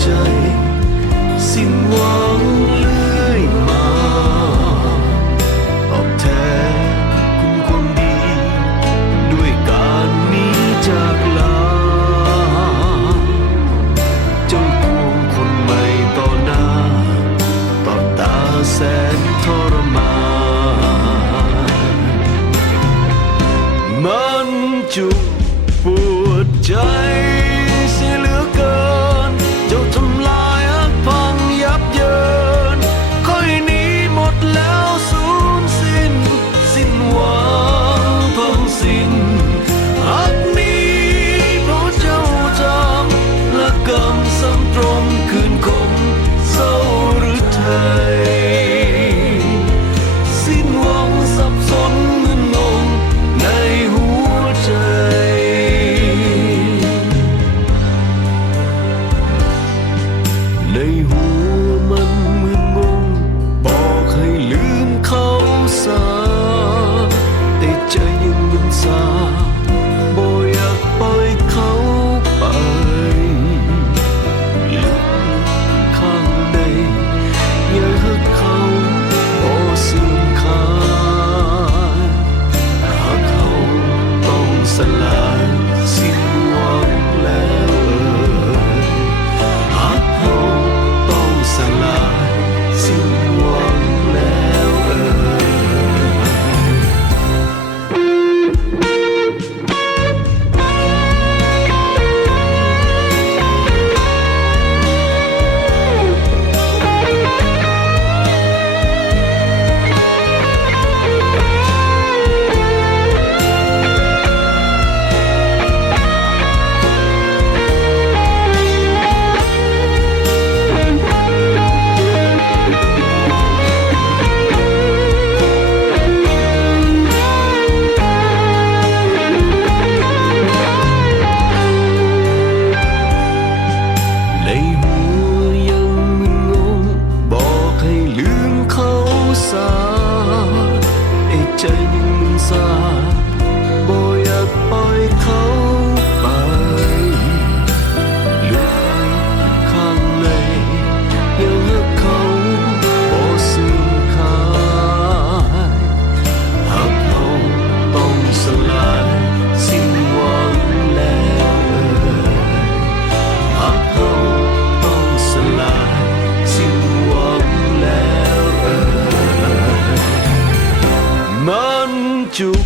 ใจสิ้นหวังเลื่อยมาตอบแทนคุณความดีด้วยการหนีจากลาเจ้าควงคนใหม่ต่อหน้าต่อตาแสนทรมานมันจุกปวดใจเสียเหลือเกินเจ้าทำลายอักพังยับเยินค่อยหนีหมดแล้วสูญสิ้นหวังพังสิ้นหักนี้เพราะเจ้าทำและกรรมซ้ำตรงคืนคมเศร้าหรือไทยสิ้นหวังสับสนมึนงงในหัวใจในหัวมันมึนงงบอกให้ลืมเขาซะแต่ใจยังมึนซาบ่อยากปล่อยเขาไปลึกข้างในอยากให้เขาบ่สูญขาดหากเขาต้องสลายสิ้นหวังแล้วหากเขาต้องสลายสิ้นหวังแล้วในหัวยังมึนงงบอกให้ลืมเขาซะไอ้ใจยังมึนซาบ่อยากปล่อยเขาไปลึกข้างในยังรักเขาบ่สูญขาดหากเขาต้องสลายสิ้นหวังแล้วหากเขาต้องสลายสิ้นหวังแล้วมันจุก